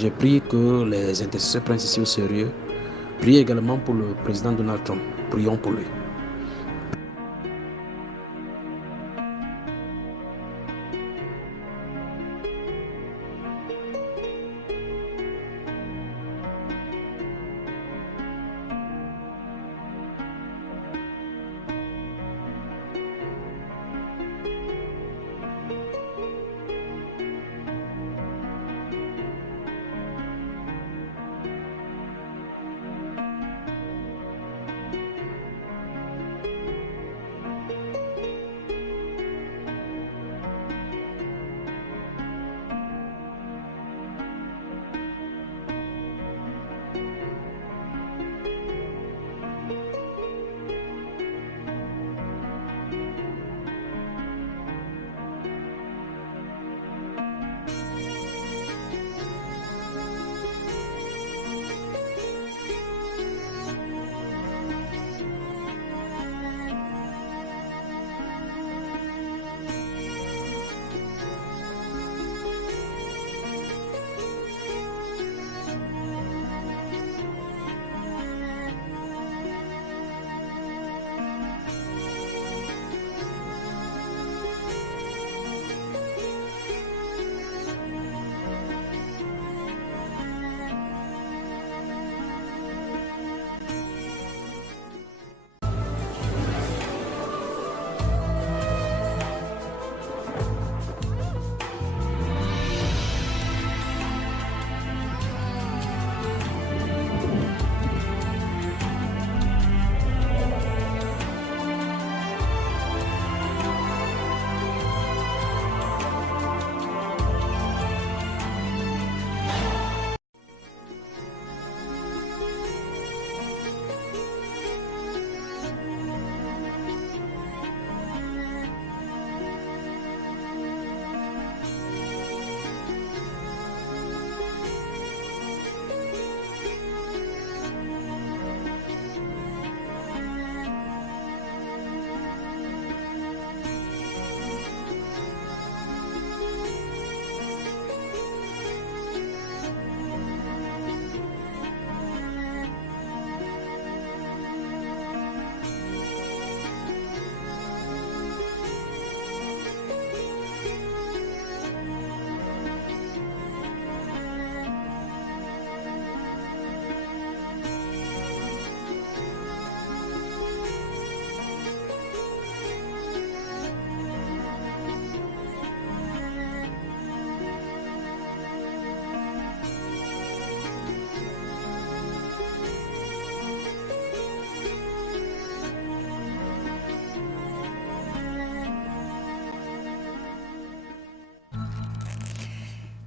J'ai prié que les intercesseurs prennent ceci au sérieux. Priez également pour le président Donald Trump. Prions pour lui.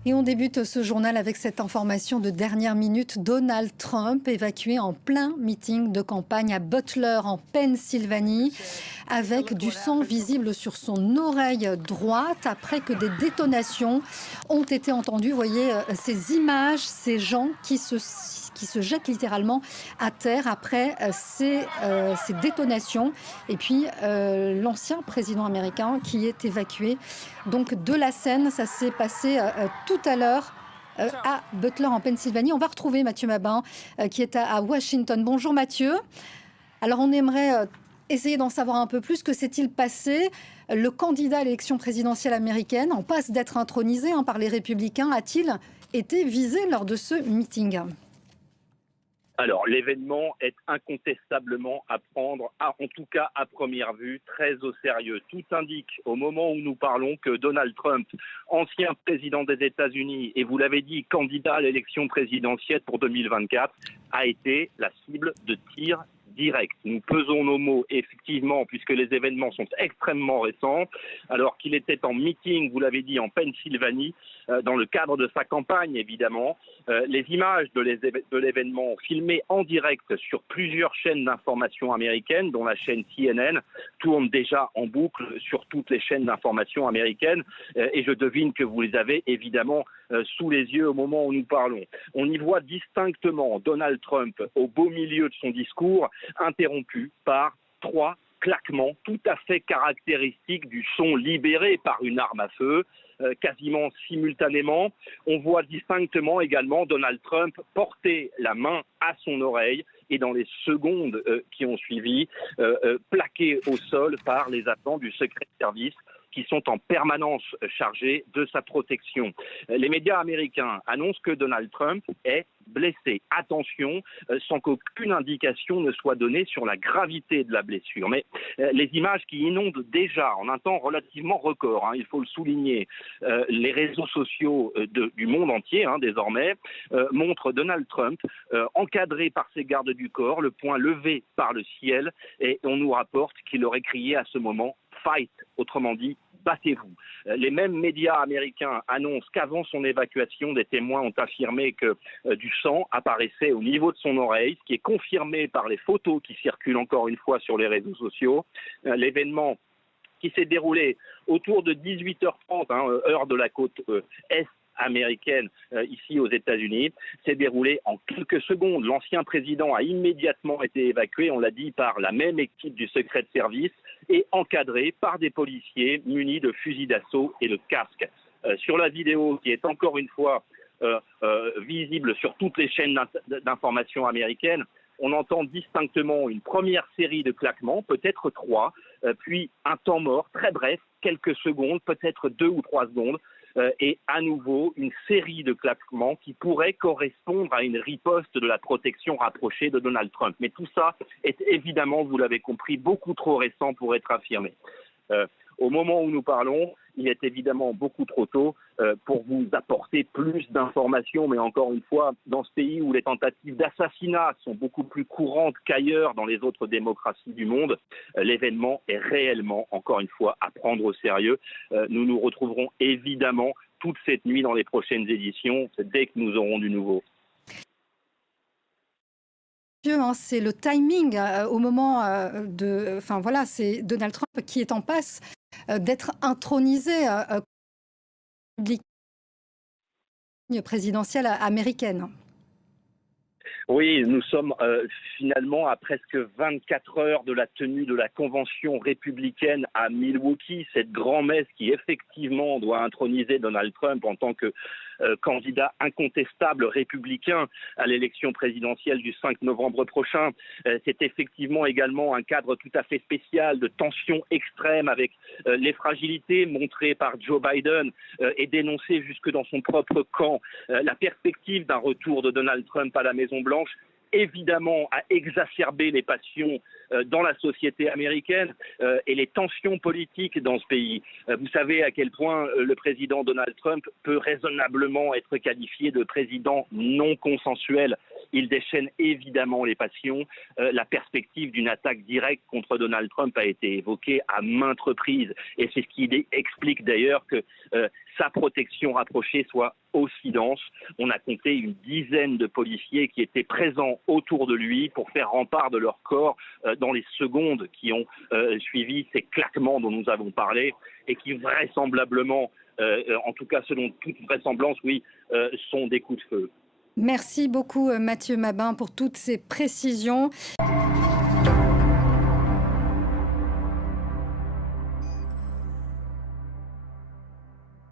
Et on débute ce journal avec cette information de dernière minute. Donald Trump évacué en plein meeting de campagne à Butler en Pennsylvanie avec du sang visible sur son oreille droite après que des détonations ont été entendues. Vous voyez ces images, ces gens qui se jettent littéralement à terre après ces détonations. Et puis l'ancien président américain qui est évacué donc de la scène. Ça s'est passé tout à l'heure à Butler en Pennsylvanie. On va retrouver Mathieu Mabin qui est à Washington. Bonjour Mathieu. Alors on aimerait essayer d'en savoir un peu plus. Que s'est-il passé? Le candidat à l'élection présidentielle américaine, en passe d'être intronisé par les Républicains, a-t-il été visé lors de ce meeting? Alors, l'événement est incontestablement à prendre, en tout cas à première vue, très au sérieux. Tout indique, au moment où nous parlons, que Donald Trump, ancien président des États-Unis, et vous l'avez dit, candidat à l'élection présidentielle pour 2024, a été la cible de tirs direct. Nous pesons nos mots, effectivement, puisque les événements sont extrêmement récents, alors qu'il était en meeting, vous l'avez dit, en Pennsylvanie, dans le cadre de sa campagne, évidemment. Les images de l'événement filmées en direct sur plusieurs chaînes d'information américaines, dont la chaîne CNN, tournent déjà en boucle sur toutes les chaînes d'information américaines, et je devine que vous les avez évidemment sous les yeux au moment où nous parlons. On y voit distinctement Donald Trump au beau milieu de son discours, interrompu par 3 claquement tout à fait caractéristique du son libéré par une arme à feu. Quasiment simultanément. On voit distinctement également Donald Trump porter la main à son oreille et dans les secondes qui ont suivi, plaqué au sol par les agents du Secret Service qui sont en permanence chargés de sa protection. Les médias américains annoncent que Donald Trump est blessé. Attention, sans qu'aucune indication ne soit donnée sur la gravité de la blessure. Mais les images qui inondent déjà en un temps relativement record, il faut le souligner, les réseaux sociaux du monde entier désormais, montrent Donald Trump encadré par ses gardes du corps, le poing levé par le ciel, et on nous rapporte qu'il aurait crié à ce moment « fight », autrement dit « battez-vous ». Les mêmes médias américains annoncent qu'avant son évacuation, des témoins ont affirmé que du sang apparaissait au niveau de son oreille, ce qui est confirmé par les photos qui circulent encore une fois sur les réseaux sociaux. L'événement qui s'est déroulé autour de 18h30, heure de la côte est américaine ici aux États-Unis, s'est déroulé en quelques secondes. L'ancien président a immédiatement été évacué, on l'a dit, par la même équipe du Secret Service et encadré par des policiers munis de fusils d'assaut et de casques. Sur la vidéo qui est encore une fois visible sur toutes les chaînes d'information américaines, on entend distinctement une première série de claquements, peut-être 3, puis un temps mort très bref, quelques secondes, peut-être 2 ou 3 secondes, et à nouveau une série de claquements qui pourraient correspondre à une riposte de la protection rapprochée de Donald Trump. Mais tout ça est évidemment, vous l'avez compris, beaucoup trop récent pour être affirmé. Au moment où nous parlons, il est évidemment beaucoup trop tôt pour vous apporter plus d'informations, mais encore une fois, dans ce pays où les tentatives d'assassinat sont beaucoup plus courantes qu'ailleurs dans les autres démocraties du monde, l'événement est réellement, encore une fois, à prendre au sérieux. Nous nous retrouverons évidemment toute cette nuit dans les prochaines éditions, dès que nous aurons du nouveau. C'est le timing au moment c'est Donald Trump qui est en passe d'être intronisé présidentielle américaine. Oui, nous sommes finalement à presque 24 heures de la tenue de la convention républicaine à Milwaukee, cette grand-messe qui effectivement doit introniser Donald Trump en tant que candidat incontestable républicain à l'élection présidentielle du 5 novembre prochain. C'est effectivement également un cadre tout à fait spécial de tension extrême avec les fragilités montrées par Joe Biden et dénoncées jusque dans son propre camp. La perspective d'un retour de Donald Trump à la Maison-Blanche évidemment a exacerbé les passions dans la société américaine et les tensions politiques dans ce pays. Vous savez à quel point le président Donald Trump peut raisonnablement être qualifié de président non consensuel. Il déchaîne évidemment les passions. La perspective d'une attaque directe contre Donald Trump a été évoquée à maintes reprises et c'est ce qui explique d'ailleurs que sa protection rapprochée soit aussi dense. On a compté une dizaine de policiers qui étaient présents autour de lui pour faire rempart de leur corps dans les secondes qui ont suivi ces claquements dont nous avons parlé et qui vraisemblablement, en tout cas selon toute vraisemblance, sont des coups de feu. Merci beaucoup Mathieu Mabin pour toutes ces précisions.